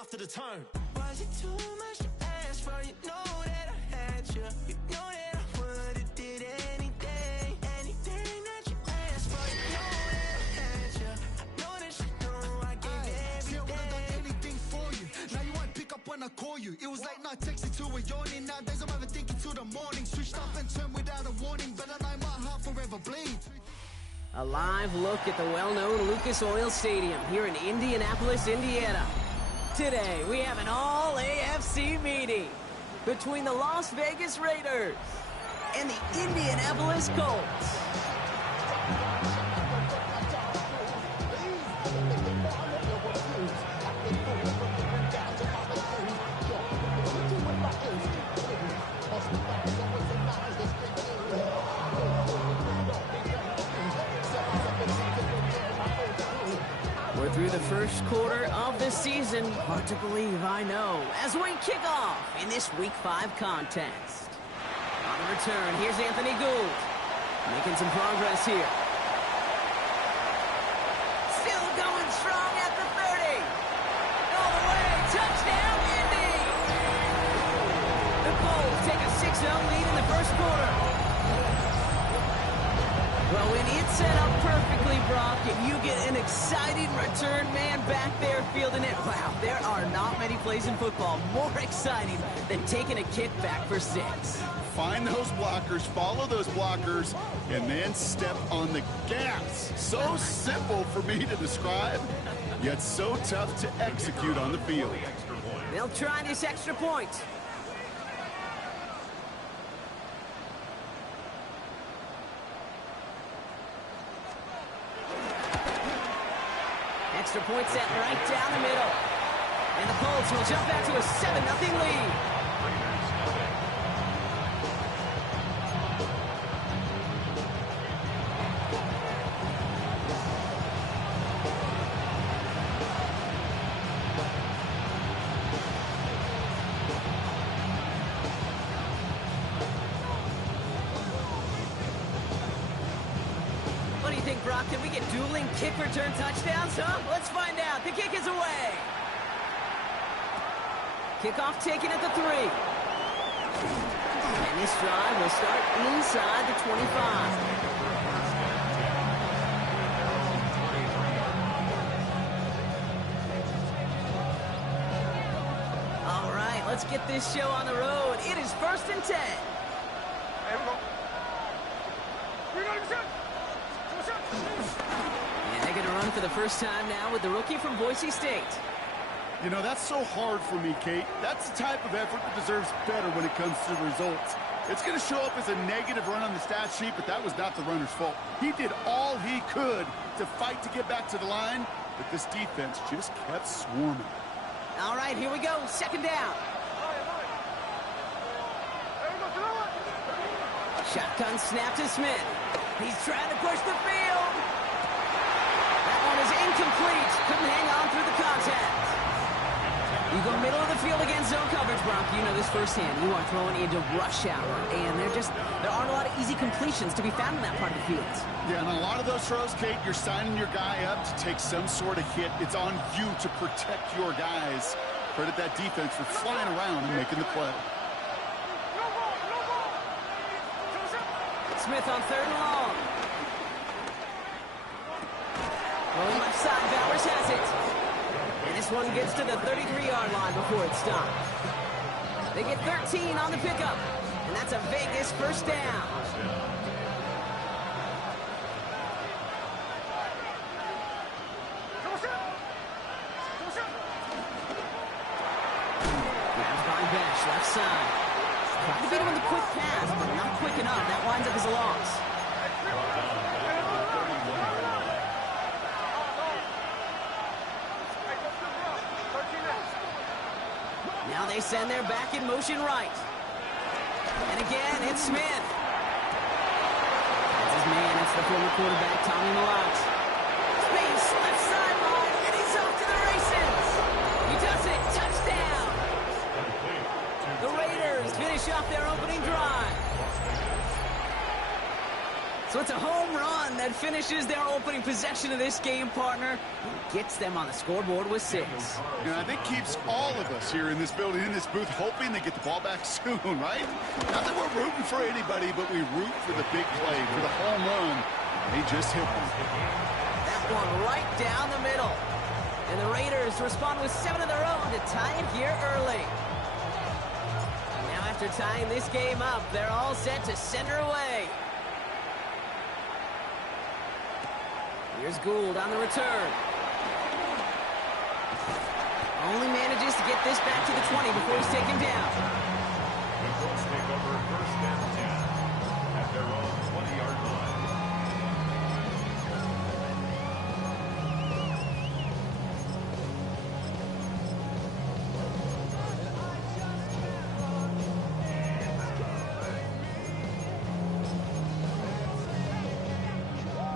after the turn. Was it too much to ask for? You know that I had you. You know that I would've did anything that you asked for. You know that I had you. I know that you know I gave everything. See, I would've done anything for you. Now you won't pick up when I call you. It was late night texting to a yawning. Nowadays I'm overthinking till the morning. Switched up and turned without a warning, but I know my heart forever bleeds. A live look at the well-known Lucas Oil Stadium here in Indianapolis, Indiana. Today, we have an all-AFC meeting between the Las Vegas Raiders and the Indianapolis Colts. We're through the first quarter of the season. Hard to believe, I know, as we kick off in this Week 5 contest. On the return, here's Anthony Gould, making some progress here. Still going strong at the 30. All the way, touchdown, Indy! The Colts take a 6-0 lead in the first quarter. Well, when it's set up perfectly, Brock, and you get an exciting return man back there fielding it, wow, there are not many plays in football more exciting than taking a kick back for 6. Find those blockers, follow those blockers, and then step on the gas. So simple for me to describe, yet so tough to execute on the field. They'll try this extra point. Extra point set right down the middle. And the Colts will jump back to a 7-0 lead. What do you think, Brock? Can we get dueling kick return touchdowns, huh? Let's find out. The kick is away. Kickoff taken at the 3. And this drive will start inside the 25. All right, let's get this show on the road. It is 1st and 10. There we go. And they're going to run for the first time now with the rookie from Boise State. You know, that's so hard for me, Kate. That's the type of effort that deserves better when it comes to the results. It's going to show up as a negative run on the stat sheet, but that was not the runner's fault. He did all he could to fight to get back to the line, but this defense just kept swarming. All right, here we go. 2nd down. Shotgun snap to Smith. He's trying to push the field. That one is incomplete. Couldn't hang on through the contact. You go middle of the field against zone coverage, Brock. You know this firsthand. You are throwing into rush hour, and there aren't a lot of easy completions to be found in that part of the field. Yeah, and a lot of those throws, Kate, you're signing your guy up to take some sort of hit. It's on you to protect your guys. Credit that defense for flying around and making the play. Smith on 3rd and long. Rolling left side, Bowers has it. And this one gets to the 33-yard line before it's stopped. They get 13 on the pickup. And that's a Vegas 1st down. Grabs by Besh, left side. Tried to beat him with a quick pass, but not quick enough. That winds up as a loss. Now they send their back in motion right. And again, it's Smith. That's his man. It's the former quarterback, Tommy Malott. Space, left sideline, and he's off to the races. He does it. Touchdown. The Raiders finish off their opening drive. So it's a home run that finishes their opening possession of this game, partner. Gets them on the scoreboard with 6. And I think keeps all of us here in this building, in this booth, hoping they get the ball back soon, right? Not that we're rooting for anybody, but we root for the big play, for the home run. They just hit one. That one right down the middle. And the Raiders respond with 7 of their own to tie it here early. Now after tying this game up, they're all set to send her away. Here's Gould on the return. Only manages to get this back to the 20 before he's taken down. The Colts take over 1st and 10 at their own 20-yard line.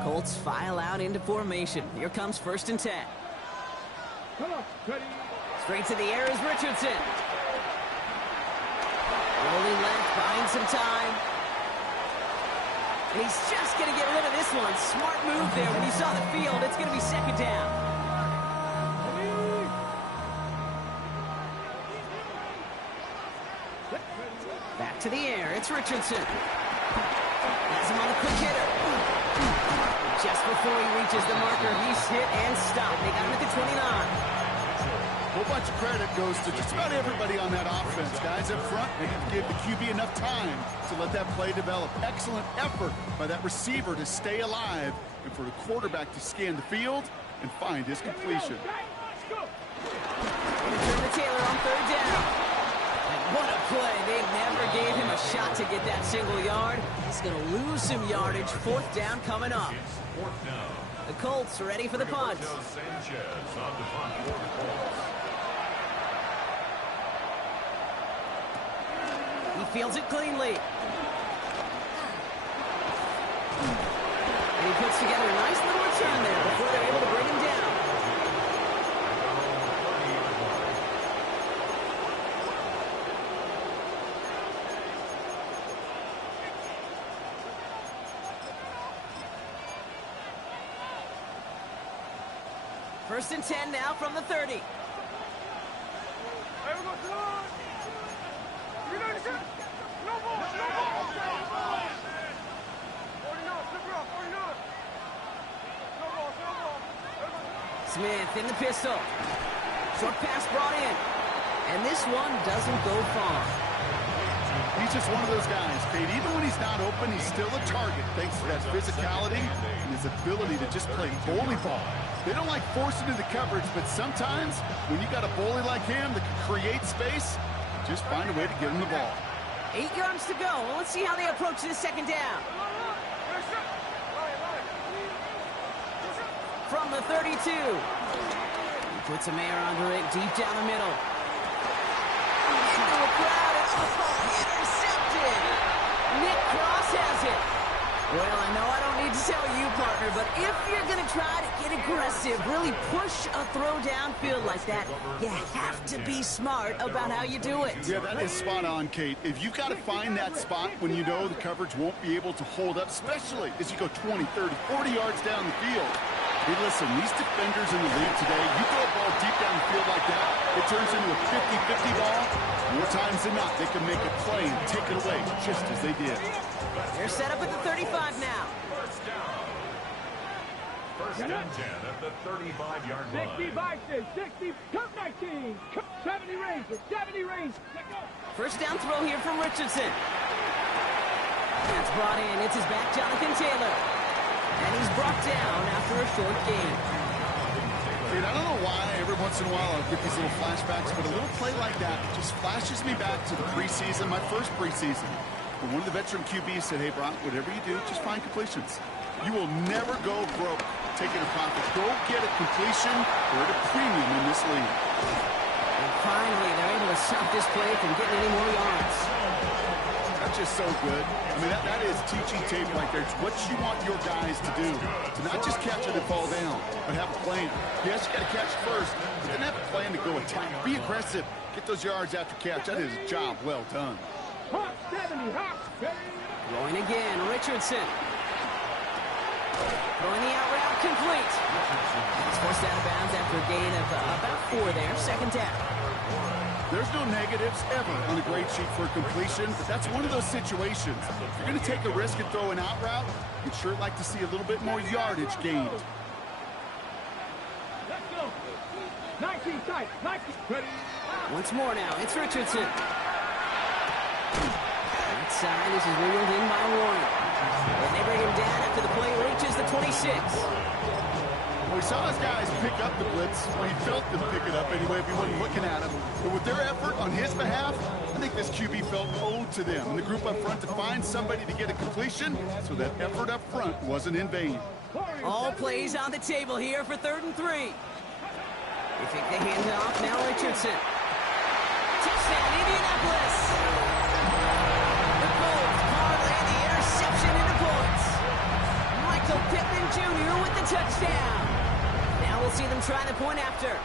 Colts file out into formation. Here comes 1st and 10. Straight to the air is Richardson. Rolling left, buying some time. And he's just going to get rid of this one. Smart move there when he saw the field. It's going to be 2nd down. Back to the air. It's Richardson. Has him on the quick hitter. Just before he reaches the marker, he's hit and stopped. They got him at the 29. A whole bunch of credit goes to just about everybody on that offense. Guys up front, they have to give the QB enough time to let that play develop. Excellent effort by that receiver to stay alive and for the quarterback to scan the field and find his completion. Return to Taylor on 3rd down. And what a play. They never gave him a shot to get that single yard. He's going to lose some yardage. 4th down coming up. It's 4th down. The Colts are ready for the punt. Sanchez on the punt for the Colts. He fields it cleanly. And he puts together a nice little return there before they're able to bring him down. First and 10 now from the 30. Smith in the pistol. Short pass brought in. And this one doesn't go far. He's just one of those guys, Kate. Even when he's not open, he's still a target thanks to that physicality and his ability to just play bully ball. They don't like forcing into coverage, but sometimes when you got a bully like him that can create space, just find a way to get him the ball. 8 yards to go. Well, let's see how they approach this 2nd down. From the 32. He puts a man under it deep down the middle. Into the crowd. It's intercepted. Nick Cross has it. Well, I know I don't need to tell you, partner, but if you're going to try to get aggressive, really push a throw downfield like that, you have to be smart about how you do it. Yeah, that is spot on, Kate. If you've got to find that spot when you know the coverage won't be able to hold up, especially as you go 20, 30, 40 yards down the field. Hey, listen, these defenders in the league today, you throw a ball deep down the field like that, it turns into a 50-50 ball. More times than not, they can make a play and take it away just as they did. They're set up at the 35 now. First down. 1st and 10 at the 35-yard line. 60 Vikings, 60, come 19, 70 Rangers, 70 Rangers. First down throw here from Richardson. That's brought in. It's his back, Jonathan Taylor. And he's brought down after a short gain. Dude, I don't know why every once in a while I'll get these little flashbacks, but a little play like that just flashes me back to the preseason, my first preseason. When one of the veteran QBs said, hey, Brock, whatever you do, just find completions. You will never go broke taking a profit. Go get a completion. We're at a premium in this league. And finally, they're able to stop this play from getting any more yards. That's just so good. I mean, that is teaching tape right there. It's what you want your guys to do. To not just catch it and fall down, but have a plan. Yes, you got to catch it first, but then have a plan to go attack. Be aggressive. Get those yards after catch. That is a job well done. Hawk 70, Hawk 70. Going again, Richardson. Throwing the out route complete. He's forced out of bounds after a gain of about 4 there. Second down. There's no negatives ever on a grade sheet for completion, but that's one of those situations. If you're going to take a risk and throw an out route, you'd sure like to see a little bit more yardage gained. Let's go. 19 tight. 19. Ready. Once more now, it's Richardson. Outside, this is wheeled in by Warren. And they bring him down after the play reaches the 26. Well, we saw his guys pick up the blitz. Well, he felt them pick it up anyway if he wasn't looking at him. But with their effort on his behalf, I think this QB felt owed to them and the group up front to find somebody to get a completion, so that effort up front wasn't in vain. All plays on the table here for 3rd and 3. They take the handoff, now Richardson. Touchdown, Indianapolis! The Colts parlay the interception into points. Michael Pittman Jr. with the touchdown. Now we'll see them try the point after.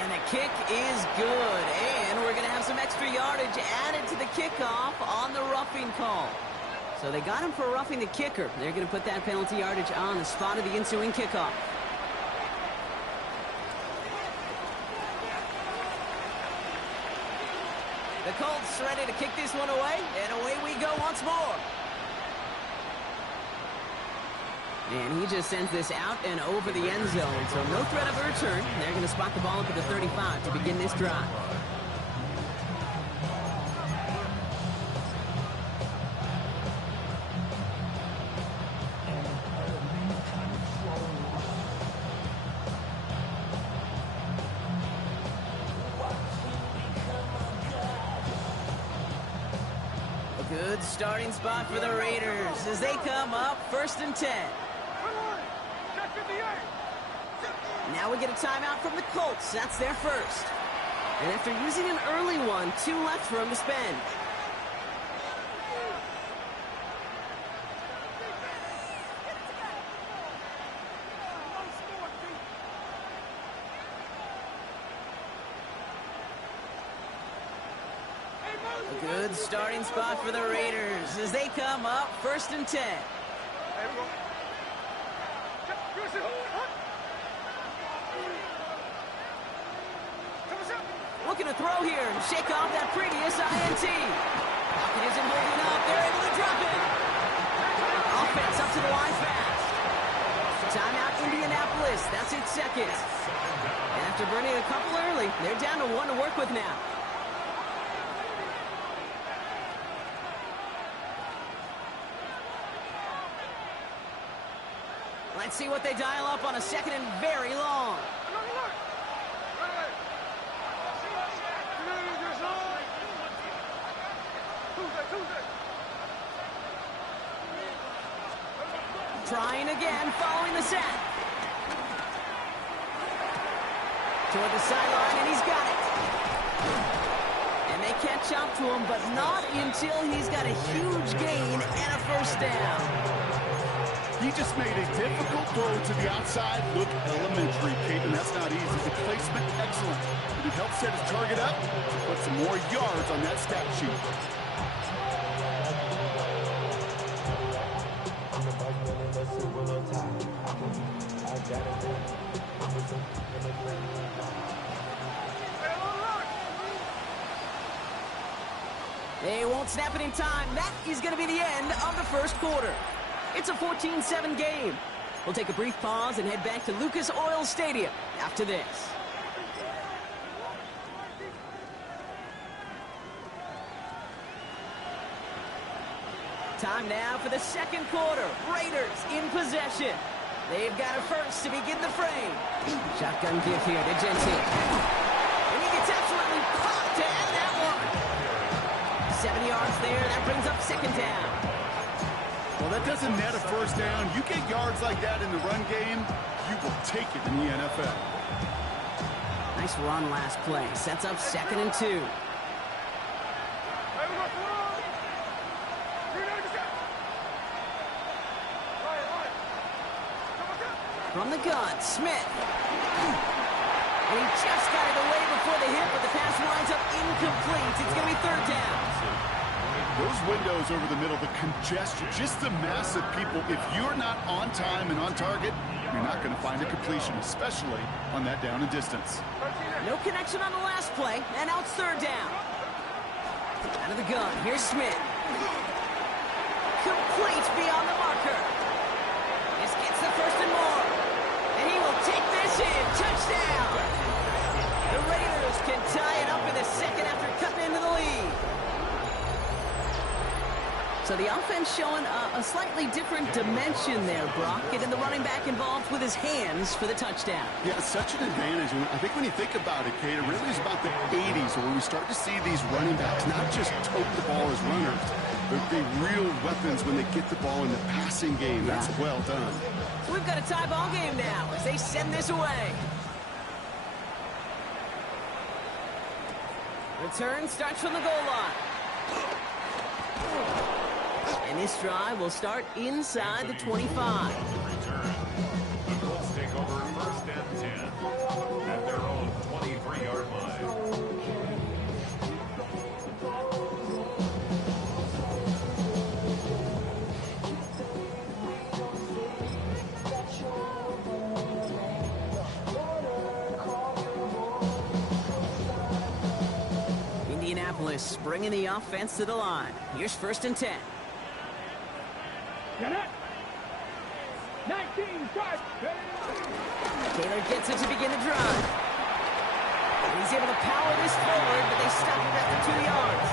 And the kick is good. And we're going to have some extra yardage added to the kickoff on the roughing call. So they got him for roughing the kicker. They're going to put that penalty yardage on the spot of the ensuing kickoff. The Colts ready to kick this one away, and away we go once more. And he just sends this out and over the end zone, so no threat of a return. They're going to spot the ball up at the 35 to begin this drive. Good starting spot for the Raiders as they come up 1st and 10. Now we get a timeout from the Colts. That's their first. And after using an early one, 2 left for them to spend. A good starting spot for the Raiders as they come up 1st and 10. Looking to throw here and shake off that previous INT. Pocket isn't holding up. They're able to drop it. Offense up to the line fast. Timeout Indianapolis. That's its second. And after burning a couple early, they're down to 1 to work with now. Let's see what they dial up on a 2nd and very long. Trying again, following the sack. Toward the sideline, and he's got it. And they catch up to him, but not until he's got a huge gain and a 1st down. He just made a difficult throw to the outside. Look elementary, Kate, and that's not easy. The placement, excellent. But it helped set his target up to put some more yards on that stat sheet. They won't snap it in time. That is going to be the end of the 1st quarter. It's a 14-7 game. We'll take a brief pause and head back to Lucas Oil Stadium after this. Time now for the 2nd quarter. Raiders in possession. They've got a first to begin the frame. Shotgun give here to Genty. And he gets absolutely popped to end that one. 7 yards there. That brings up 2nd down. Well, that doesn't net a 1st down. You get yards like that in the run game, you will take it in the NFL. Nice run last play. Sets up 2nd and 2. From the gun, Smith. And he just got it away before the hit, but the pass winds up incomplete. It's going to be third down. Those windows over the middle, the congestion, just the mass of people. If you're not on time and on target, you're not going to find a completion, especially on that down and distance. No connection on the last play, and now it's third down. Out of the gun, here's Smith. Complete beyond the marker. This gets the first and more. And he will take this in. Touchdown! The Raiders can tie it up in the second after cutting into the lead. So the offense showing a slightly different dimension there, Brock. Getting the running back involved with his hands for the touchdown. Yeah, it's such an advantage. And I think when you think about it, Kate, it really is about the 80s where we start to see these running backs not just tote the ball as runners, but be real weapons when they get the ball in the passing game. That's well done. So we've got a tie ball game now as they send this away. Return starts from the goal line. And this drive will start inside the 25. Return. The Colts take over first and 10 at their own 23-yard line. Indianapolis bringing the offense to the line. Here's first and 10. Get it. 19, start. Taylor gets it to begin the drive. And he's able to power this forward, but they stop him at the 2 yards.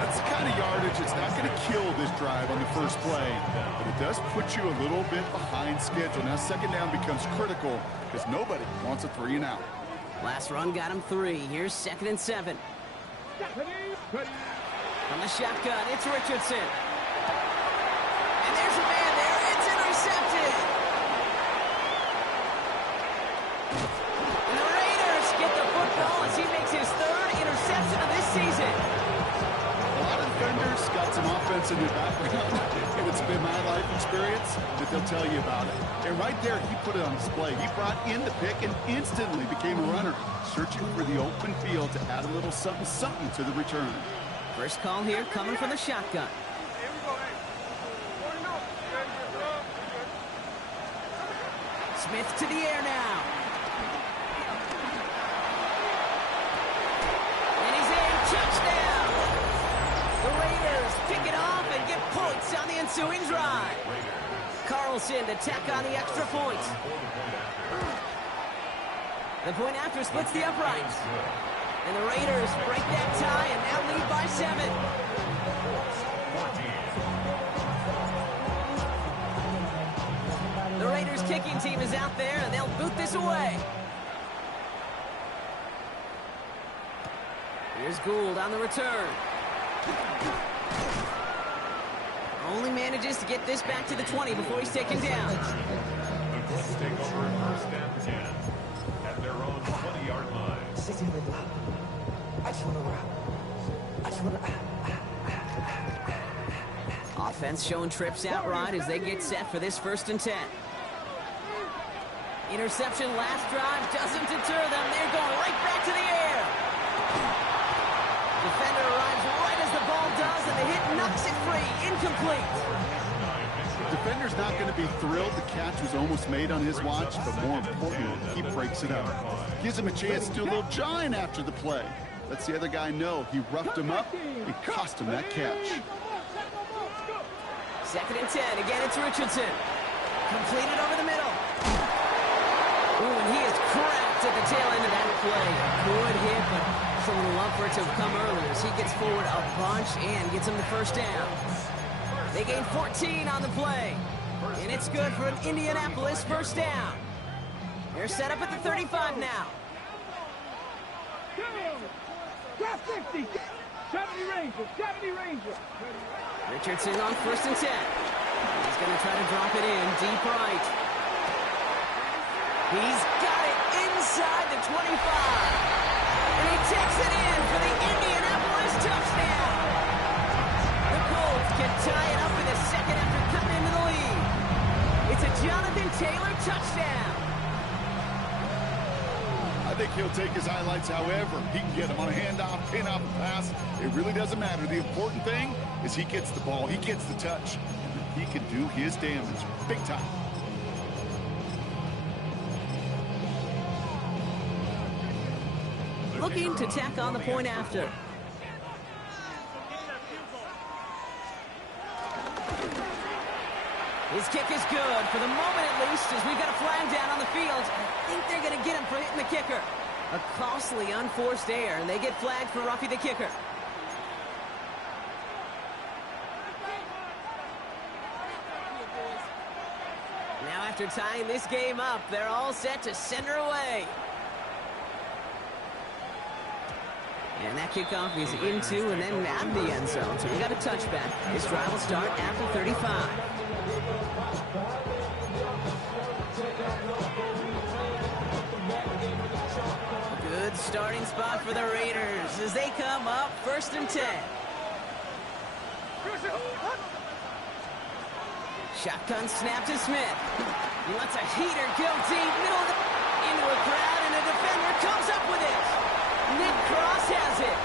That's the kind of yardage that's not going to kill this drive on the first play, but it does put you a little bit behind schedule. Now second down becomes critical because nobody wants a 3 and out. Last run got him 3. Here's second and 7. From the shotgun, it's Richardson. And there's a man there. It's intercepted. And the Raiders get the football as he makes his third interception of this season. A lot of defenders got some offense in their background, and it's been my life experience that they'll tell you about it. And right there, he put it on display. He brought in the pick and instantly became a runner, searching for the open field to add a little something to the return. First call here coming from the shotgun. Smith to the air now. And he's in. Touchdown! The Raiders pick it off and get points on the ensuing drive. Carlson to tack on the extra point. The point after splits the uprights. And the Raiders break that tie and now lead by 7. The Raiders kicking team is out there and they'll boot this away. Here's Gould on the return. Only manages to get this back to the 20 before he's taken down. The Colts take over first and 10 at their own 20-yard line. Offense showing trips outright as they get set for this first and 10. Interception last drive doesn't deter them. They're going right back to the air. Defender arrives right as the ball does, and the hit knocks it free. Incomplete. Defender's not going to be thrilled the catch was almost made on his watch, but more importantly, he breaks it up. Gives him a chance to do a little jawing after the play. Lets the other guy know he roughed him up and cost him that catch. Second and 10. Again, it's Richardson. Completed over the middle. Ooh, and he is cracked at the tail end of that play. Good hit, but someone would love for it to have come earlier as he gets forward a bunch and gets him the first down. They gain 14 on the play. And it's good for an Indianapolis first down. They're set up at the 35 now. Drop 50. 70 Rangers. 70 Rangers. Richardson on first and 10. He's going to try to drop it in deep right. He's got it inside the 25. And he takes it in for the Indianapolis touchdown. The Colts can tie it up in the second after cutting into the lead. It's a Jonathan Taylor he'll take his highlights however he can get them on a handoff, pin off, a pass. It really doesn't matter. The important thing is he gets the ball, he gets the touch, and he can do his damage big time. Looking to tack on the point after. His kick is good, for the moment at least, as we've got a flag down on the field. I think they're going to get him for hitting the kicker. A costly unforced error, and they get flagged for roughing the kicker. Now after tying this game up, they're all set to send her away. And that kickoff is into and then out of the end zone. So we got a touchback. This drive will start after 35. Good starting spot for the Raiders as they come up 1st and 10. Shotgun snap to Smith. He lets a heater go deep, into a crowd, and a defender comes up with it. Nick Cross has it.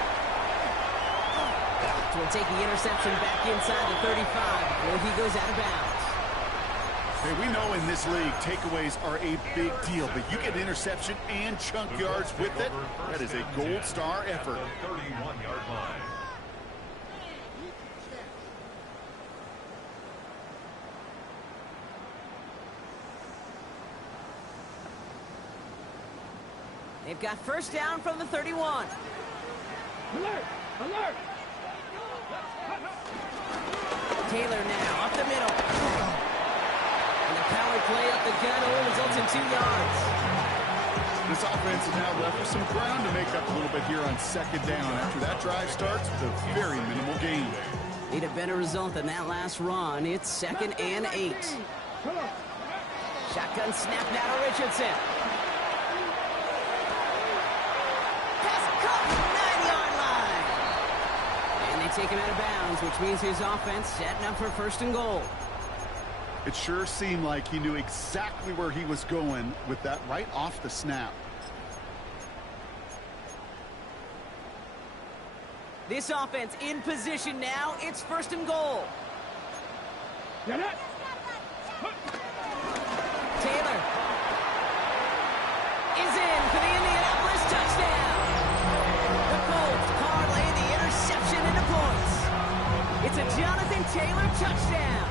Will take the interception back inside the 35 before he goes out of bounds. Hey, we know in this league takeaways are a big deal, but you get interception and chunk yards with it. That is a gold star effort. 31-yard line. They've got first down from the 31. Alert! Alert! Taylor now up the middle. And the power play up the gut only results in 2 yards. This offense is now left with some ground to make up a little bit here on 2nd down after that drive starts with a very minimal gain. Need a better result than that last run. It's 2nd and 8. Shotgun snap now to Richardson. Take him out of bounds, which means his offense setting up for 1st and goal. It sure seemed like he knew exactly where he was going with that right off the snap. This offense in position now. It's 1st and goal. Get it! Taylor is in for the Indianapolis touchdown. The Colts parlay the interception into points. It's a Jonathan Taylor touchdown.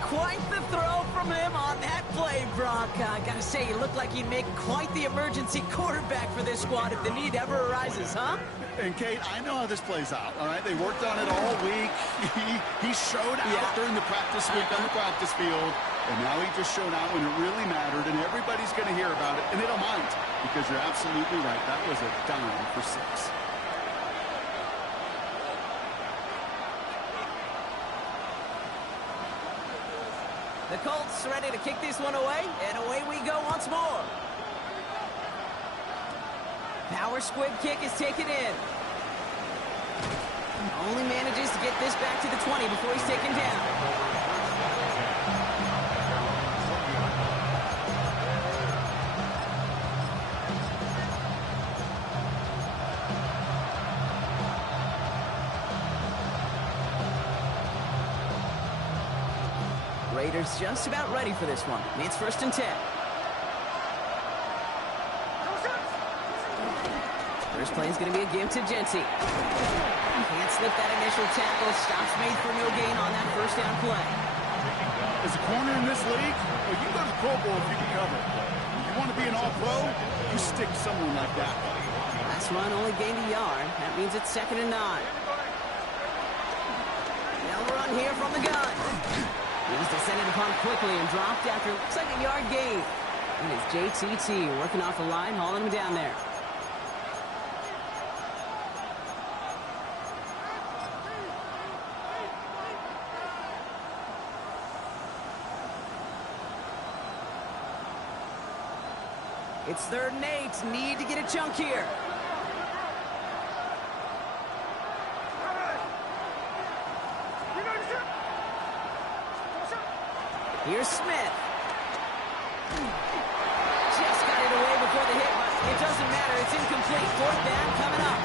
Quite the throw from him on that play, Brock. I gotta say, he looked like he'd make quite the emergency quarterback for this squad if the need ever arises, huh? And Kate, I know how this plays out, all right? They worked on it all week. He showed out during the practice week on the practice field, and now he just showed out when it really mattered, and everybody's going to hear about it, and they don't mind, because you're absolutely right. That was a dime for 6. The Colts ready to kick this one away, and away we go once more. Power squib kick is taken in. Only manages to get this back to the 20 before he's taken down. Raiders just about ready for this one. It's 1st and 10. First play is going to be a give to Jency. Can't slip that initial tackle. Stops made for no gain on that 1st down play. As a corner in this league, well, you go to the Pro Bowl if you can cover. If you want to be an all-pro, you stick someone like that. Last run only gained a yard. That means it's 2nd and 9. They'll run here from the gun. He was descended upon quickly and dropped after looks like a yard gain. And it's JTT working off the line, hauling him down there. It's 3rd and 8. Need to get a chunk here. Here's Smith. Just got it away it doesn't matter. It's incomplete. Fourth down coming up.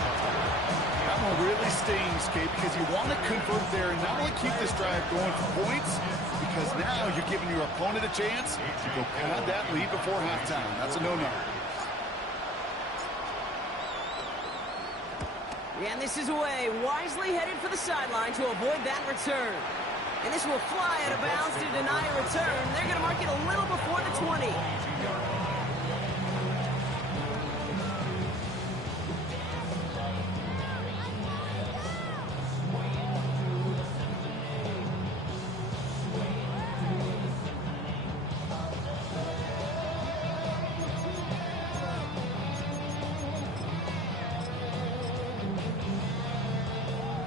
That one really stings, Kate, because you want to convert there and not only keep this drive going for points, because now you're giving your opponent a chance to go pad that lead before halftime. That's a no-no. And this is away. Wisely headed for the sideline to avoid that return. And this will fly out of bounds to deny a return. They're going to mark it a little before the 20.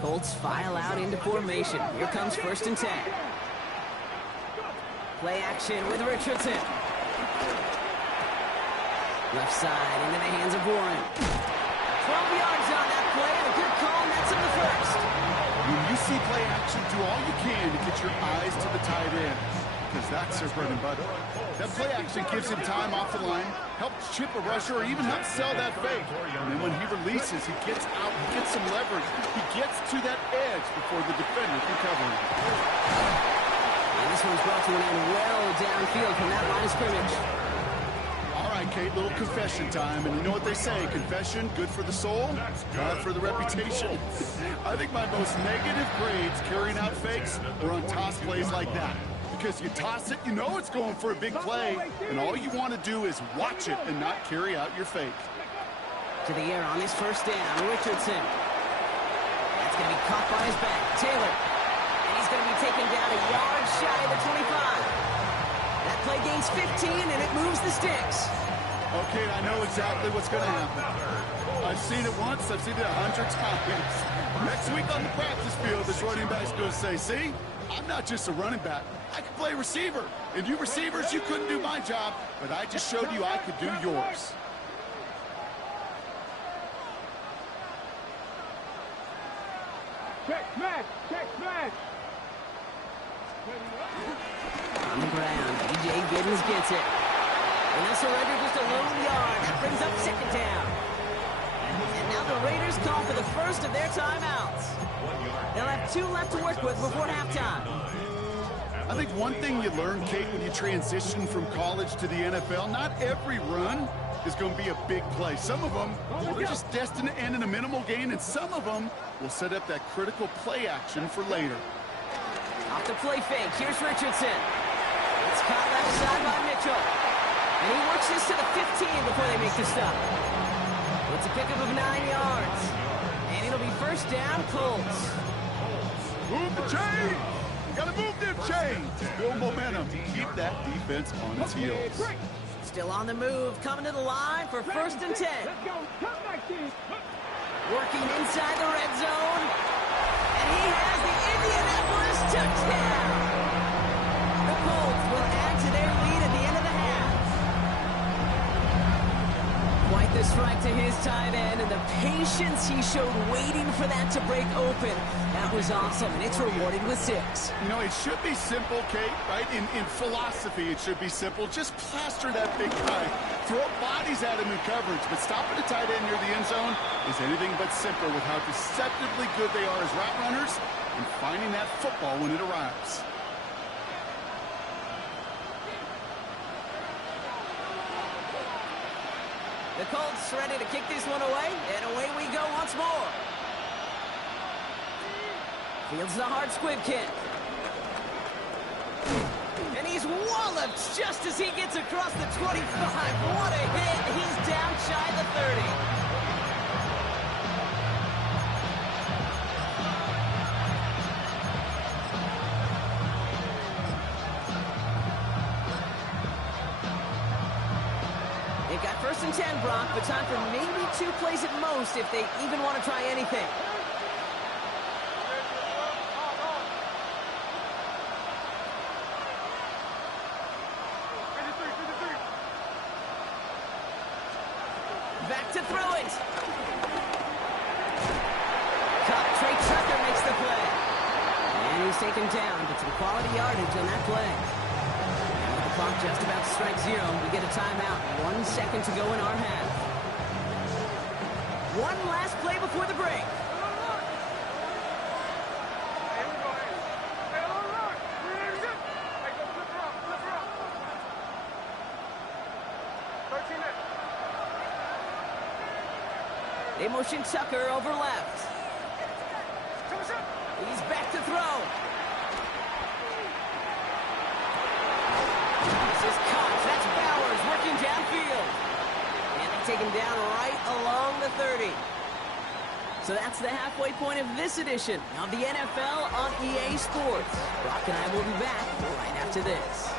Colts file out into formation. Here comes 1st and 10. Play action with Richardson. Left side into the hands of Warren. 12 yards on that play, and a good call, and that's in the first. When you see play action, do all you can to get your eyes to the tight end, because that's their bread and butter. That play action gives him time off the line, helps chip a rusher, or even helps sell that fake. And then when he releases, he gets out, he gets some leverage. He gets to that edge before the defender can cover him. And this one's brought to an end well downfield from that line of scrimmage. All right, Kate, little confession time. And you know what they say, confession, good for the soul, bad for the reputation. I think my most negative grades carrying out fakes are on toss plays like that. Because you toss it, you know it's going for a big play, and all you want to do is watch it and not carry out your fake. To the air on this 1st down, Richardson. That's going to be caught by his back, Taylor. And he's going to be taken down a yard shy of the 25. That play gains 15, and it moves the sticks. Okay, I know exactly what's going to happen. I've seen it once, I've seen it 100 times. Next week on the practice field, this running back's going to say, see, I'm not just a running back. I can play receiver. And you receivers, you couldn't do my job, but I just showed you I could do yours. Check smash! Check smash! On the ground, E.J. Giddens gets it. And that's surrender just a lone yard. That brings up 2nd down. And now the Raiders call for the first of their timeouts. They'll have 2 left to work with before halftime. I think one thing you learn, Kate, when you transition from college to the NFL, not every run is going to be a big play. Some of them, they're just destined to end in a minimal gain, and some of them will set up that critical play action for later. Off the play fake, here's Richardson. It's caught left side by Mitchell. And he works this to the 15 before they make the stop. It's a pickup of 9 yards. And it'll be 1st down, Colts. Move the chain! Gotta move them chains! Build momentum. Keep that defense on its heels. Still on the move, coming to the line for 1st and 10. Let's go! Come back, team! Working inside the red zone. And he has the Indianapolis touchdown! The Colts will add to their lead at the end of the half. Quite the strike to his tight end, and the patience he showed waiting for that to break open. That was awesome, and it's rewarded with 6. You know, it should be simple, Kate, right? In philosophy, it should be simple. Just plaster that big guy. Throw bodies at him in coverage, but stopping a tight end near the end zone is anything but simple with how deceptively good they are as route runners and finding that football when it arrives. The Colts ready to kick this one away, and away we go once more. Fields the hard squib kick. And he's walloped just as he gets across the 25. What a hit. He's down shy of the 30. They've got 1st and 10, Brock, but time for maybe 2 plays at most if they even want to try anything. Back to throw it. Caught. Trey Tucker makes the play. And he's taken down, but some quality yardage on that play. And with the clock just about to strike 0, we get a timeout. 1 second to go in our half. One last play before the break. They motion Tucker over left. He's back to throw. This is Cox. That's Bowers working downfield. And they take him down right along the 30. So that's the halfway point of this edition of the NFL on EA Sports. Brock and I will be back right after this.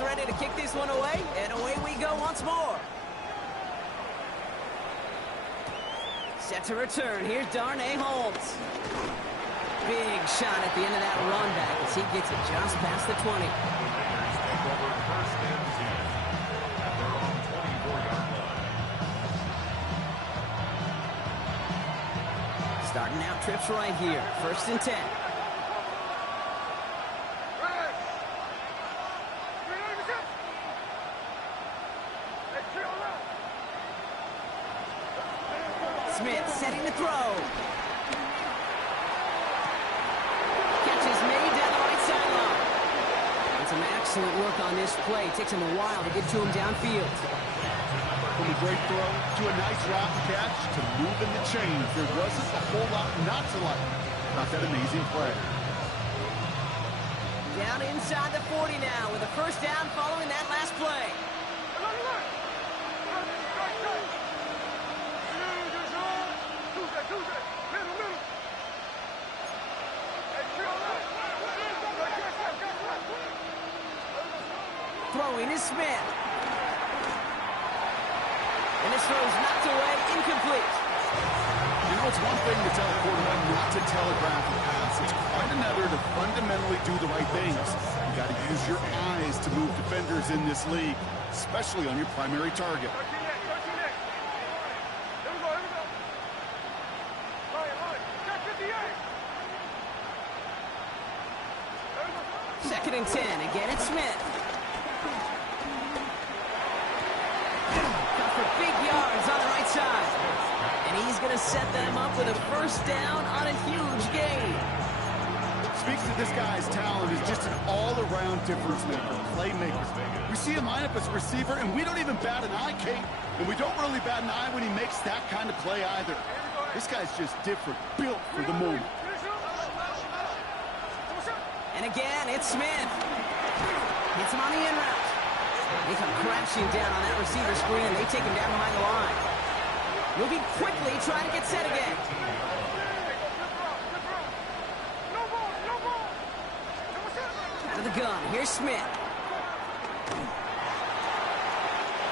Ready to kick this one away, and away we go once more. Set to return. Here's Darnay Holmes. Big shot at the end of that run back as he gets it just past the 20. Take over first and 10 at their own 24-yard line. Starting out trips right here. First and 10. Smith setting the throw. Catch is made down the right sideline. And some excellent work on this play. Takes him a while to get to him downfield. From a great throw to a nice rock catch to moving the chains, there wasn't a whole lot not to like about that amazing play. Down inside the 40 now with a first down following that last play. Throwing is Smith. And this throw's knocked away, incomplete. You know, it's one thing to tell a quarterback not to telegraph a pass. It's quite another to fundamentally do the right things. You got to use your eyes to move defenders in this league, especially on your primary target. Second and 10. Again, it's Smith. Got for big yards on the right side. And he's going to set them up with a first down on a huge gain. Speaks to this guy's talent as just an all-around difference maker, playmaker. We see him line up as a receiver, and we don't even bat an eye, Kate. And we don't really bat an eye when he makes that kind of play either. This guy's just different, built for the moment. And again, it's Smith. Hits him on the in route. They come crashing down on that receiver screen, and they take him down behind the line. Moving quickly, trying to get set again. Out of the gun, here's Smith.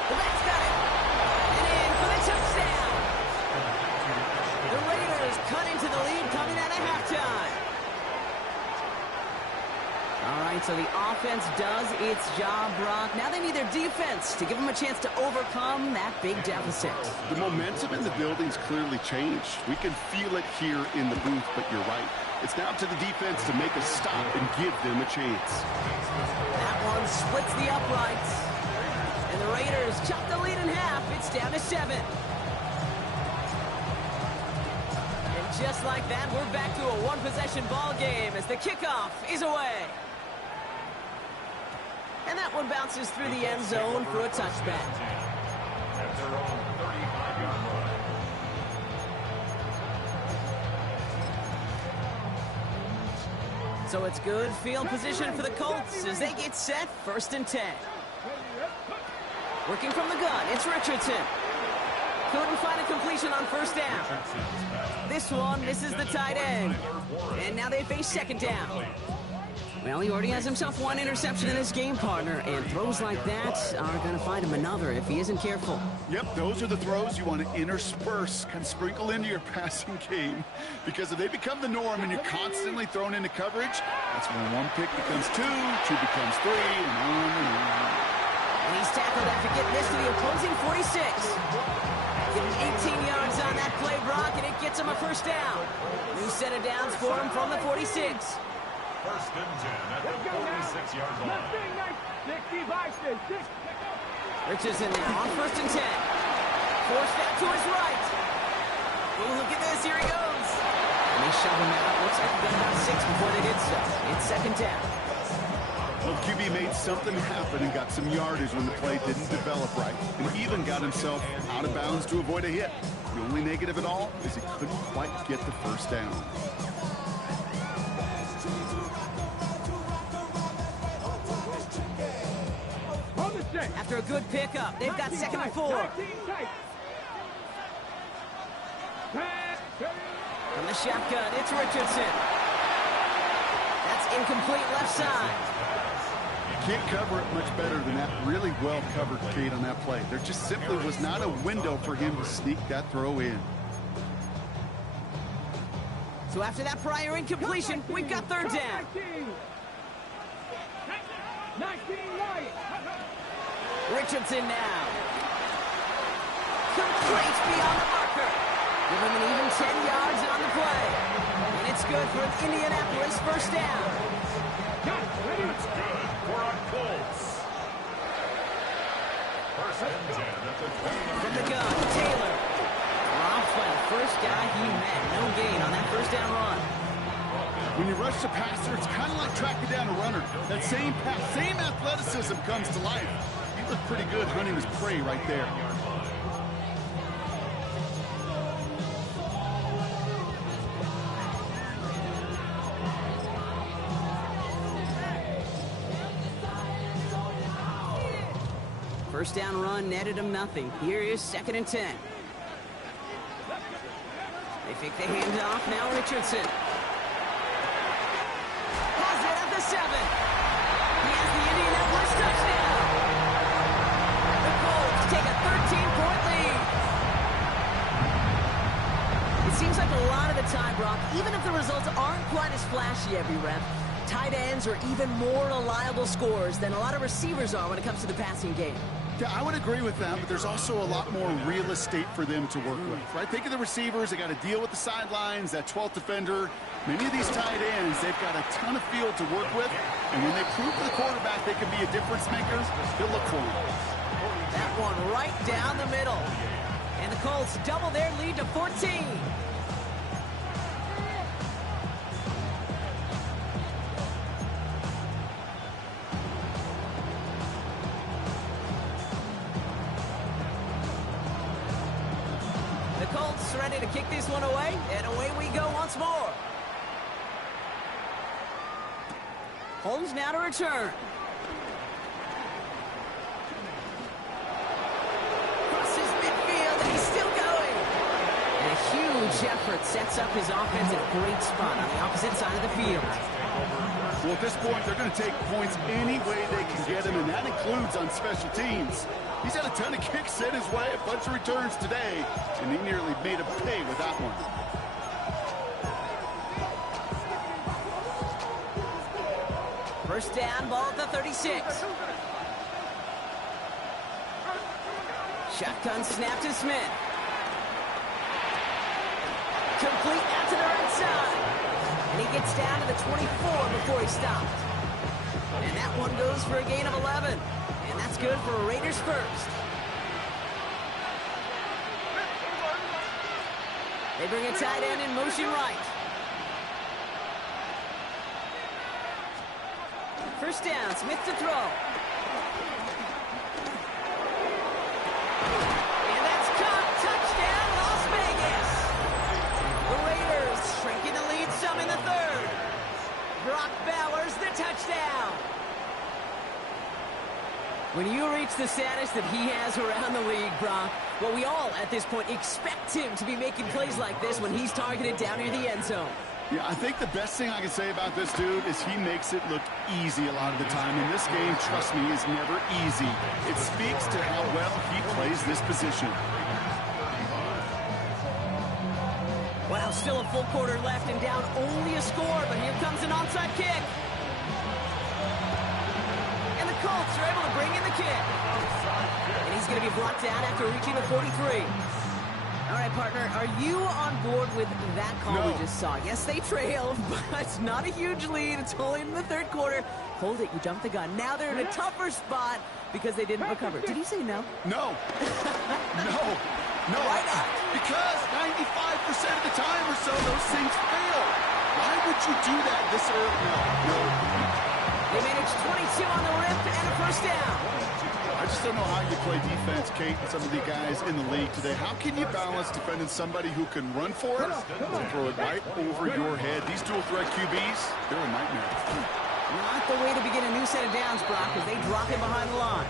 The back's got it. And in for the touchdown. The Raiders cut into the lead coming out of halftime. All right, so the offense does its job, Brock. Now they need their defense to give them a chance to overcome that big deficit. The momentum in the building's clearly changed. We can feel it here in the booth, but you're right. It's now to the defense to make a stop and give them a chance. That one splits the uprights. And the Raiders chop the lead in half. It's down to 7. And just like that, we're back to a one-possession ball game as the kickoff is away. And that one bounces through the end zone for a touchback. At their own 35-yard line. So it's good field position for the Colts as they get set, first and 10. Working from the gun, it's Richardson. Couldn't find a completion on first down. This one misses the tight end. And now they face second down. Well, he already has himself one interception in this game, partner, and throws like that are going to find him another if he isn't careful. Yep, those are the throws you want to intersperse, kind of sprinkle into your passing game, because if they become the norm and you're constantly thrown into coverage, that's when one pick becomes two becomes three, and on and on. And he's tackled after getting this to the opposing 46. Getting 18 yards on that play, Brock, and it gets him a first down. New set of downs for him from the 46. First and 10 at the 46-yard line. Nothing, 65 6. Richardson now on first and 10. Forced out to his right. Oh, look at this. Here he goes. And they shove him out. Looks like he got about 6 before they did so. It's second down. Well, QB made something happen and got some yardage when the play didn't develop right. And even got himself out of bounds to avoid a hit. The only negative at all is he couldn't quite get the first down. After a good pickup, they've got second and 4. From the shotgun, it's Richardson. That's incomplete left side. You can't cover it much better than that. Really well covered, Kate, on that play. There just simply was not a window for him to sneak that throw in. So after that prior incompletion, we've got third down. 19 Richardson now. Complete beyond the marker. Give him an even 10 yards on the play. And it's good for an Indianapolis first down. That's good for a Colts. First and 10 at the 20. From the gun, Taylor. Dropped by the first guy he met. No gain on that first down run. When you rush the passer, it's kind of like tracking down a runner. That same athleticism comes to life. He looked pretty good hunting his prey right there. First down run netted him nothing. Here is second and 10. They fake the handoff. Now Richardson. Has it at the 7. He has the Indianapolis touchdown. The Colts take a 13-point lead. It seems like a lot of the time, Brock, even if the results aren't quite as flashy every rep, tight ends are even more reliable scorers than a lot of receivers are when it comes to the passing game. Yeah, I would agree with that, but there's also a lot more real estate for them to work with, right? Think of the receivers. They got to deal with the sidelines, that 12th defender. Many of these tight ends, they've got a ton of field to work with, and when they prove to the quarterback they can be a difference maker, he'll look for them. That one right down the middle. And the Colts double their lead to 14. The Colts ready to kick this one away, and away we go once more. Holmes now to return. Crosses midfield, and he's still going. And a huge effort sets up his offense in a great spot on the opposite side of the field. Well, at this point, they're going to take points any way they can get them, and that includes on special teams. He's had a ton of kicks sent his way, a bunch of returns today, and he nearly made him pay with that one. First down, ball at the 36. Shotgun snap to Smith. Complete out to the right side. And he gets down to the 24 before he stopped. And that one goes for a gain of 11. And that's good for a Raiders first. They bring a tight end in motion right. First down, Smith to throw. And that's caught. Touchdown, Las Vegas. The Raiders shrinking the lead some in the third. Brock Bowers the touchdown. When you reach the status that he has around the league, Brock, well, we all at this point expect him to be making plays like this when he's targeted down near the end zone. Yeah, I think the best thing I can say about this dude is he makes it look easy a lot of the time. And this game, trust me, is never easy. It speaks to how well he plays this position. Wow, still a full quarter left and down only a score, but here comes an onside kick. And the Colts are able to bring in the kick. And he's going to be brought down after reaching the 43. All right, partner, are you on board with that call No. we just saw? Yes, they trailed, but it's not a huge lead. It's only in the third quarter. Hold it, you jumped the gun. Now they're in a tougher spot because they didn't recover. Did you say no? No. No. Why not? Because 95% of the time or so, those things fail. Why would you do that this early? No. They managed 22 on the rip and a first down. I just don't know how you play defense, Kate, and some of the guys in the league today. How can you balance defending somebody who can run for it and throw it right over your head? These dual threat QBs, they're a nightmare. Not the way to begin a new set of downs, Brock, as they drop it behind the line.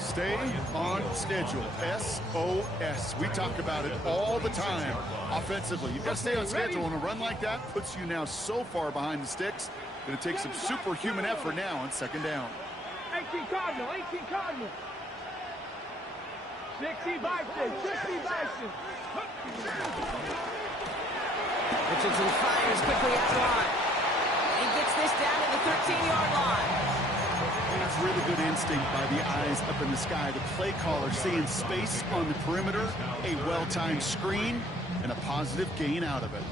Stay on schedule. SOS. We talk about it all the time offensively. You've got to stay on schedule, and a run like that puts you now so far behind the sticks. Going to take some superhuman effort now on second down. 18 Cardinal, 18 Cardinal. 60 Bison, 60 Bison. Richardson fires quickly out the line. He gets this down to the 13-yard line. That's really good instinct by the eyes up in the sky. The play caller seeing space on the perimeter, a well-timed screen, and a positive gain out of it.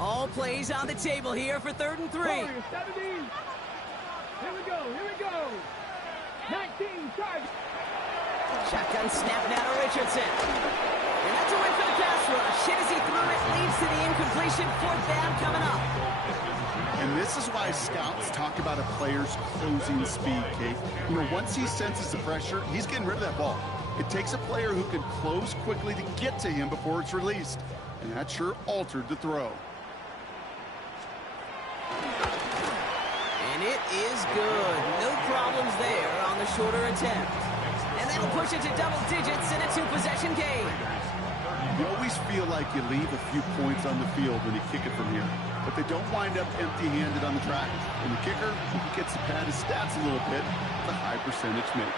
All plays on the table here for 3rd and 3. Warriors, 17. Here we go, here we go. 19 target. Shotgun snap now to Richardson. And that's a win for the pass rush. Hit as he threw it, leads to the incompletion. 4th down coming up. And this is why scouts talk about a player's closing speed, Kate. You know, once he senses the pressure, he's getting rid of that ball. It takes a player who can close quickly to get to him before it's released. And that sure altered the throw. And it is good. No problems there on the shorter attempt. And that'll push it to double digits in a 2-possession game. You always feel like you leave a few points on the field when you kick it from here. But they don't wind up empty-handed on the track. And the kicker, he gets to pad his stats a little bit with a high percentage make.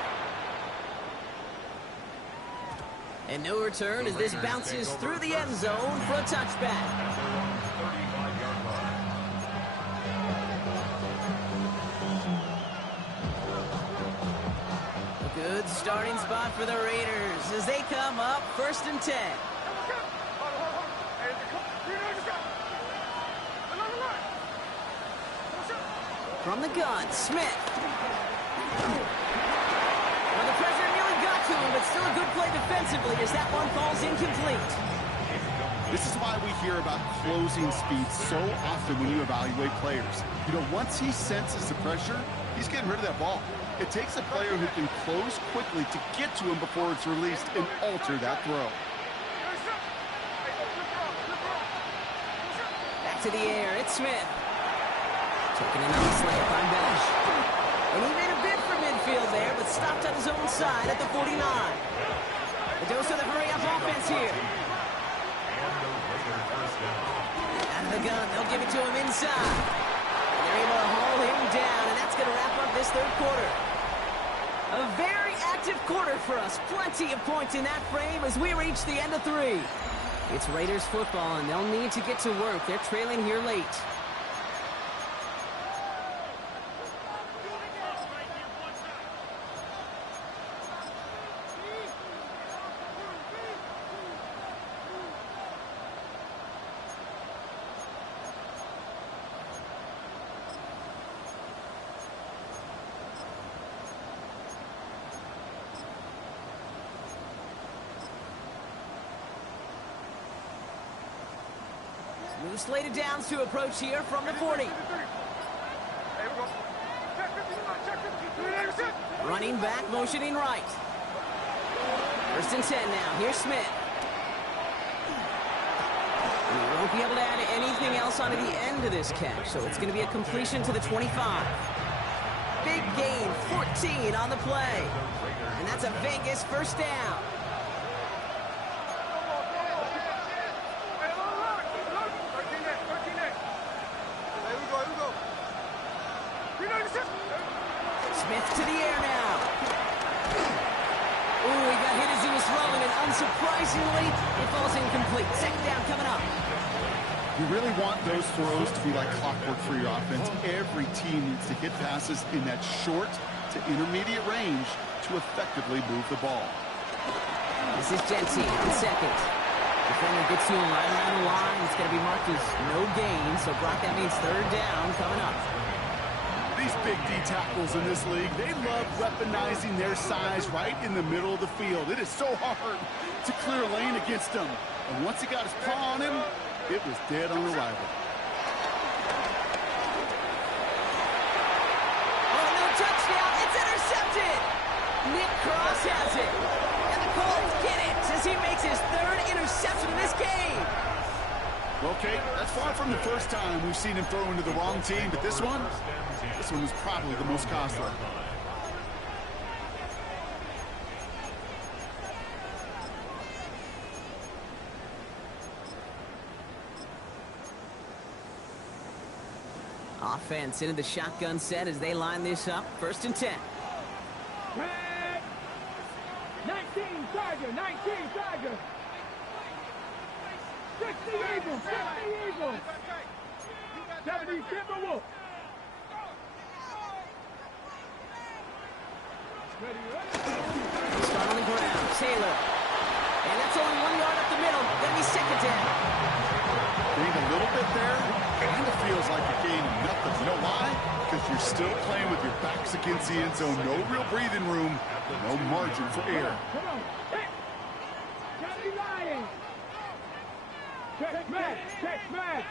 And no return as this bounces through the end zone for a touchback. A good starting spot for the Raiders as they come up 1st and 10. From the gun, Smith. Well, the pressure nearly got to him, but still a good play defensively as that one falls incomplete. This is why we hear about closing speed so often when you evaluate players. You know, once he senses the pressure, he's getting rid of that ball. It takes a player who can close quickly to get to him before it's released and alter that throw. Back to the air, it's Smith. Taking another slant by Besh. And he made a bid for midfield there, but stopped on his own side at the 49. The dose of the hurry-up offense here. Out of the gun, they'll give it to him inside. And they're able to haul him down, and that's going to wrap up this 3rd quarter. A very active quarter for us. Plenty of points in that frame as we reach the end of 3. It's Raiders football, and they'll need to get to work. They're trailing here late. New slated downs to approach here from the 40. Running back, motioning right. 1st and 10 now. Here's Smith. And he won't be able to add anything else onto the end of this catch, so it's going to be a completion to the 25. Big gain, 14 on the play. And that's a Vegas 1st down. Smith to the air now. Ooh, he got hit as he was throwing, and unsurprisingly, it falls incomplete. 2nd down coming up. You really want those throws to be like clockwork for your offense. Every team needs to hit passes in that short, to intermediate range to effectively move the ball. This is Jensen on second. Defender gets to him right around the line. It's going to be marked as no gain. So, Brock, that means third down coming up. These big D tackles in this league, they love weaponizing their size right in the middle of the field. It is so hard to clear a lane against them. And once he got his paw on him, it was dead on arrival. Oh, no touchdown. It's intercepted. Nick Cross has it. And the Colts get it as he makes his third interception in this game. Well, Kate, that's far from the first time we've seen him throw into the wrong team, but this one was probably the most costly. Offense into the shotgun set as they line this up. 1st and 10. Red. 19 Tiger, 19 Tiger. 60 Eagles, 60 Eagles. 70 Timberwolves. Start on the ground. Taylor. And that's only 1 yard up the middle. Gonna be second down. Gained a little bit there. Kind of feels like a gain of nothing. You know why? Because you're still playing with your backs against the end zone. No real breathing room. No margin for error. Come on. Hey. Johnny Ryan. Check man. Check man.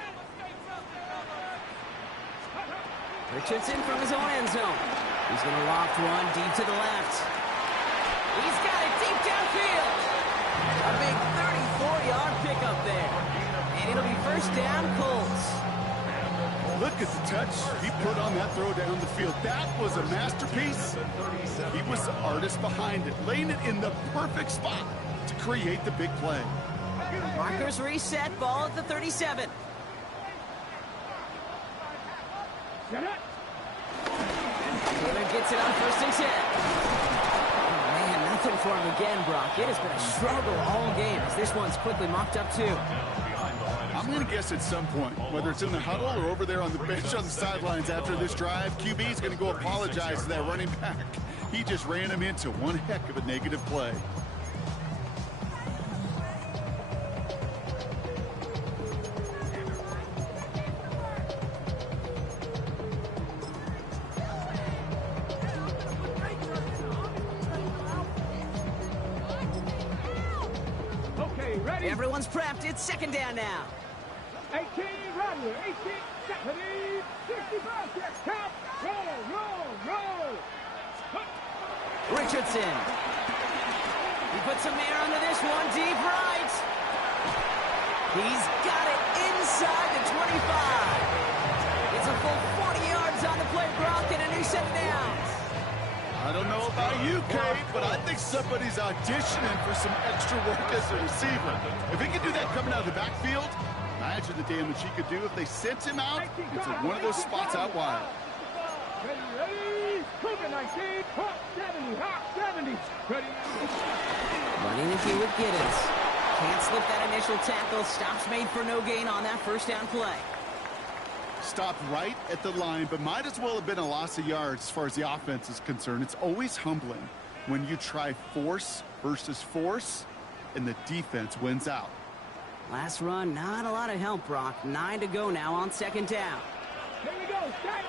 Richardson from his own end zone. He's going to loft one deep to the left. He's got it deep downfield. A big 34-yard pickup there. And it'll be 1st down, Colts. Look at the touch he put on that throw down the field. That was a masterpiece. He was the artist behind it, laying it in the perfect spot to create the big play. Markers reset, ball at the 37. Taylor gets it on 1st and 10. Oh, man, nothing for him again, Brock. It has been a struggle all game as this one's quickly mopped up too. I'm going to guess at some point, whether it's in the huddle or over there on the bench on the sidelines after this drive, QB is going to go apologize to that running back. He just ran him into one heck of a negative play. Okay, ready? Everyone's prepped. It's 2nd down now. 18 Rodler, 18 70, 65 check, count, roll. Richardson. He puts some air under this one, deep right. He's got it inside the 25. It's a full 40 yards on the play, Brock, and a new set of downs. I don't know about you, Kate, but I think somebody's auditioning for some extra work as a receiver. If he could do that coming out of the backfield, imagine the damage he could do if they sent him out into one of those spots out wide. Ready, Cougar 19, hot 70, hot 70. Ready. Running it here with Giddens. Can't slip that initial tackle. Stops made for no gain on that 1st down play. Stopped right at the line, but might as well have been a loss of yards as far as the offense is concerned. It's always humbling when you try force versus force, and the defense wins out. Last run, not a lot of help, Brock. 9 to go now on 2nd down. Here we go, set.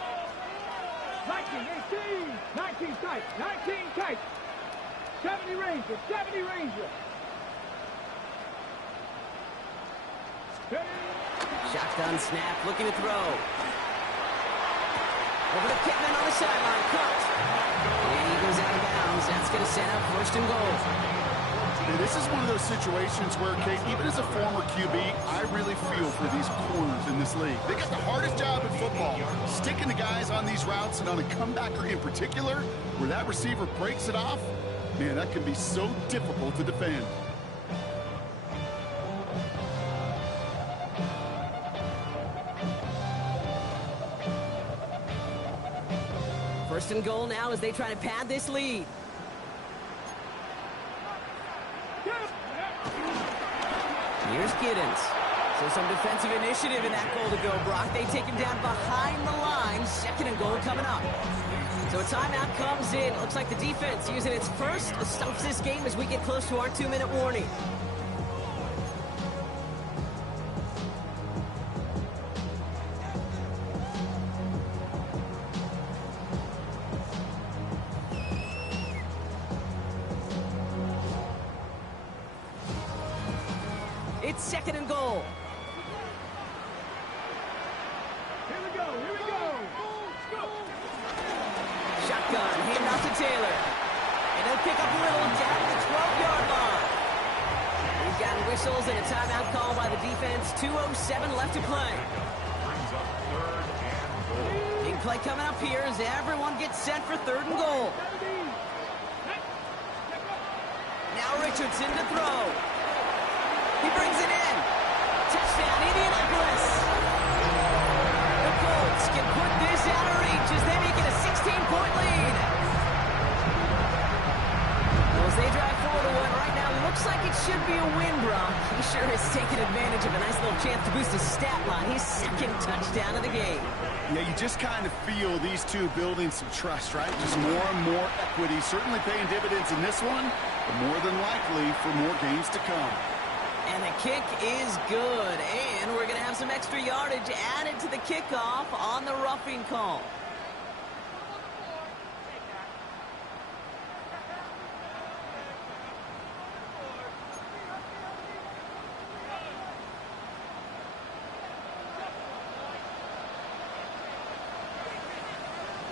19, 18, 19 tight, 19 tight. 70 Ranger, 70 Ranger. Ready. Shotgun snap, looking to throw. Over to Pittman on the sideline, caught. And he goes out of bounds. That's going to set up 1st and goal. And this is one of those situations where, Kate, even as a former QB, I really feel for these corners in this league. They got the hardest job in football, sticking the guys on these routes and on a comebacker in particular, where that receiver breaks it off. Man, that can be so difficult to defend. First and goal now as they try to pad this lead. Here's Giddens. So some defensive initiative in that goal to go, Brock. They take him down behind the line. 2nd and goal coming up. So a timeout comes in. Looks like the defense using its first stops this game as we get close to our 2-minute warning. It's 2nd and goal. Here we go. Shotgun, hand off to Taylor. And he'll pick up a little down to the 12-yard line. We've gotten whistles and a timeout call by the defense. 2:07 left to play. Brings up 3rd and goal. Big play coming up here as everyone gets set for 3rd and goal. Now Richardson to throw. He brings it in. Touchdown, Indianapolis. The Colts can put this out of reach as they make it a 16-point lead. Well, as they drive forward to one right now, looks like it should be a win, Brock. He sure has taken advantage of a nice little chance to boost his stat line. His 2nd touchdown of the game. Yeah, you just kind of feel these two building some trust, right? Just more and more equity. Certainly paying dividends in this one, but more than likely for more games to come. And the kick is good. And we're going to have some extra yardage added to the kickoff on the roughing call.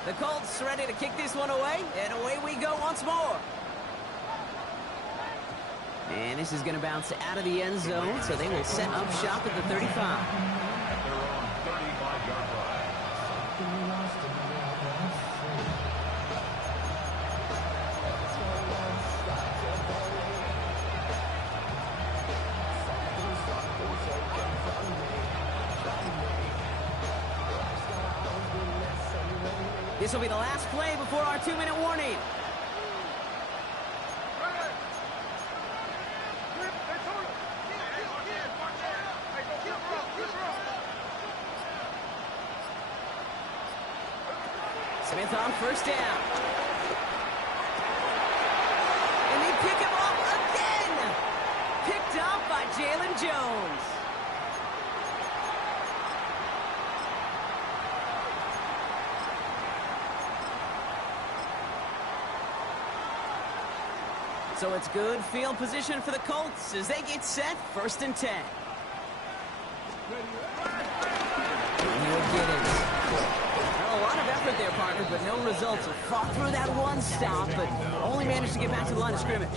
The Colts ready to kick this one away, and away we go once more. And this is going to bounce out of the end zone, so they will set up shop at the 35. At their own 35-yard line. This will be the last play before our 2-minute warning. Smith on 1st down. And they pick him up again. Picked up by Jalen Jones. So it's good field position for the Colts as they get set 1st and 10. And he'll get it. Well, a lot of effort there, partner, but no results. Fought through that one stop, but only managed to get back to the line of scrimmage.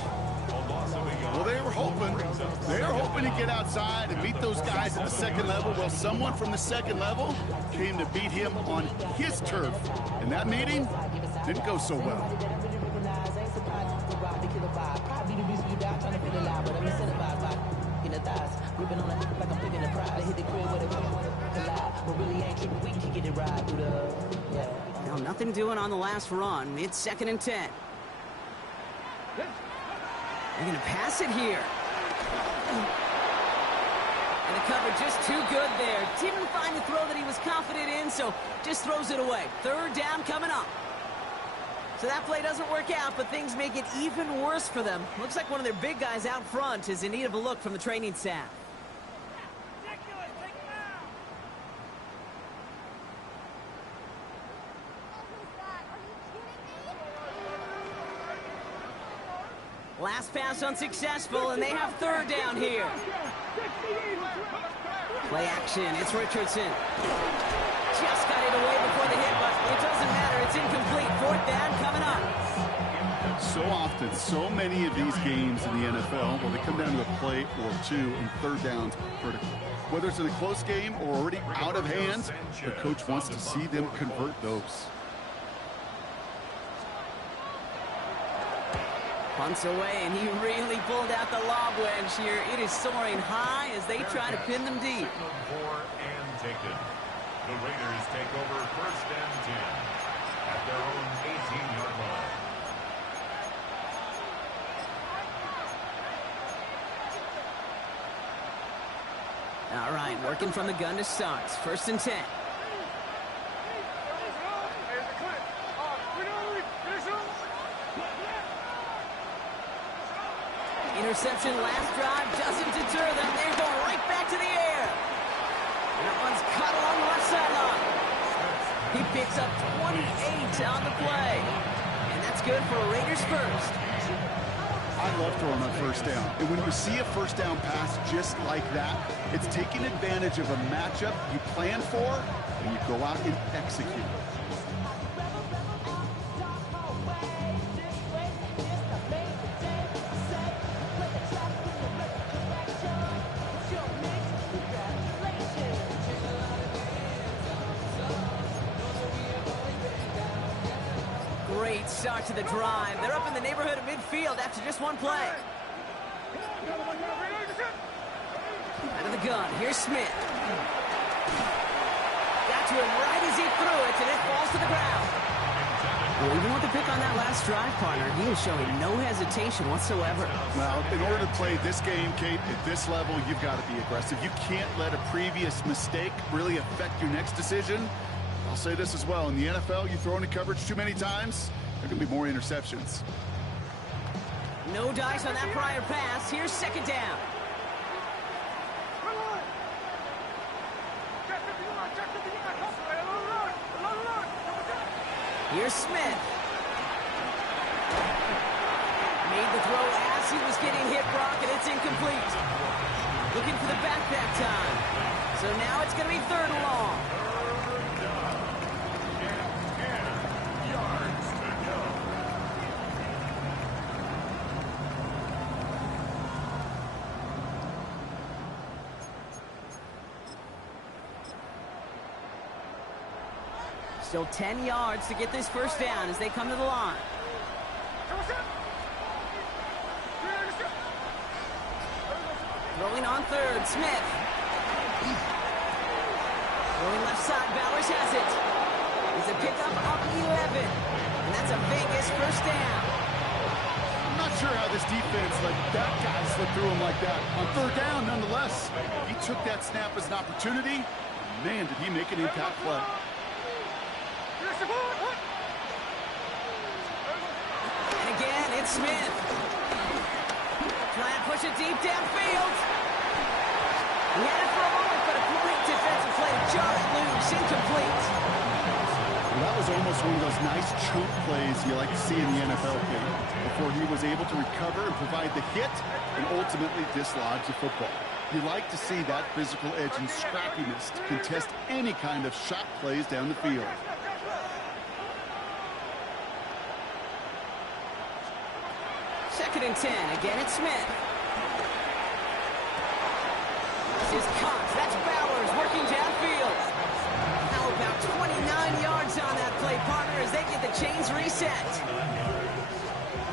Well, they were hoping to get outside and beat those guys at the 2nd level. Well, someone from the 2nd level came to beat him on his turf. And that meeting didn't go so well. Now, nothing doing on the last run. It's 2nd and 10. They're going to pass it here. And the cover just too good there. Didn't find the throw that he was confident in, so just throws it away. 3rd down coming up. So that play doesn't work out, but things make it even worse for them. Looks like one of their big guys out front is in need of a look from the training staff. Last pass unsuccessful, and they have 3rd down here. Play action, it's Richardson. Just got it away before the hit, but it doesn't matter. It's incomplete. 4th down coming up. So often, so many of these games in the NFL, where they come down to a play or two and 3rd downs critical. Whether it's in a close game or already out of hands, the coach wants to see them convert those. Punts away, and he really pulled out the lob wedge here. It is soaring high as they try to pin them deep. Signaled for and taken. The Raiders take over 1st and 10 at their own 18-yard line. All right, working from the gun to start. 1st and 10. Interception last drive doesn't deter them. They're going right back to the air. That one's caught along the left sideline. He picks up 28 on the play. And that's good for a Raiders first. I love throwing on 1st down. And when you see a 1st down pass just like that, it's taking advantage of a matchup you plan for, and you go out and execute. Great start to the drive. They're up in the neighborhood of midfield after just one play. Out of the gun, here's Smith. Got to him right as he threw it, and it falls to the ground. Well, even with the pick on that last drive, partner, he was showing no hesitation whatsoever. Well, in order to play this game, Kate, at this level, you've got to be aggressive. You can't let a previous mistake really affect your next decision. I'll say this as well. In the NFL, you throw into coverage too many times, there can be more interceptions. No dice on that prior pass. Here's 2nd down. Here's Smith. Made the throw as he was getting hit, Brock, and it's incomplete. Looking for the back that time. So now it's going to be 3rd and long. Still 10 yards to get this 1st down as they come to the line. Throwing on 3rd, Smith. Throwing left side, Bowers has it. It's a pickup of 11. And that's a Vegas 1st down. I'm not sure how this defense let that guy slip through him like that. On 3rd down, nonetheless. He took that snap as an opportunity. Man, did he make an impact play. And again, it's Smith. Trying to push it deep downfield. He had it for a moment, but a great defensive play to jar it loose, incomplete. Well, that was almost one of those nice choke plays you like to see in the NFL game, before he was able to recover and provide the hit and ultimately dislodge the football. You like to see that physical edge and scrappiness to contest any kind of shot plays down the field. Second and 10. Again, it's Smith. This is Cox. That's Bowers working downfield. How about 29 yards on that play, partner, as they get the chains reset.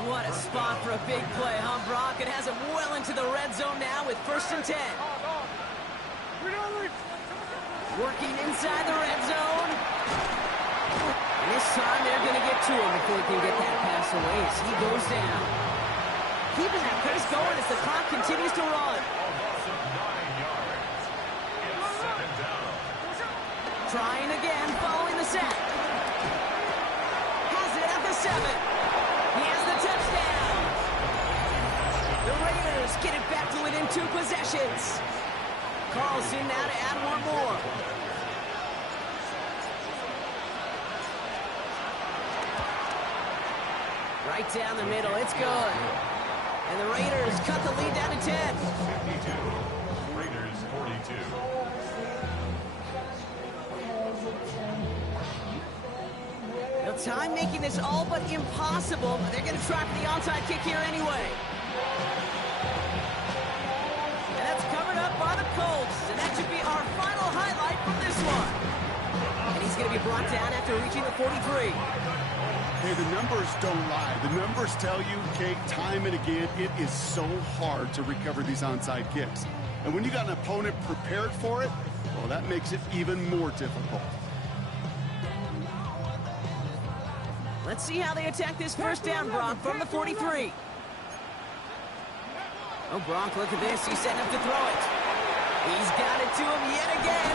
What a spot for a big play, huh, Brock? It has him well into the red zone now with 1st and 10. Working inside the red zone. And this time they're going to get to him before he can get that pass away as he goes down. Keeping that pace going as the clock continues to run. Trying again, following the sack. Has it at the 7. He has the touchdown. The Raiders get it back to within 2 possessions. Carlson now to add one more. Right down the middle, it's good. And the Raiders cut the lead down to 10. 52. Raiders 42. Now, time making this all but impossible, but they're going to try for the onside kick here anyway. And that's covered up by the Colts, and that should be our final highlight from this one. And he's going to be brought down after reaching the 43. Hey, the numbers don't lie. The numbers tell you, Kate, time and again, it is so hard to recover these onside kicks. And when you got an opponent prepared for it, well, that makes it even more difficult. Let's see how they attack this 1st down, Brock, from the 43. Oh, Brock, look at this. He's setting up to throw it. He's got it to him yet again.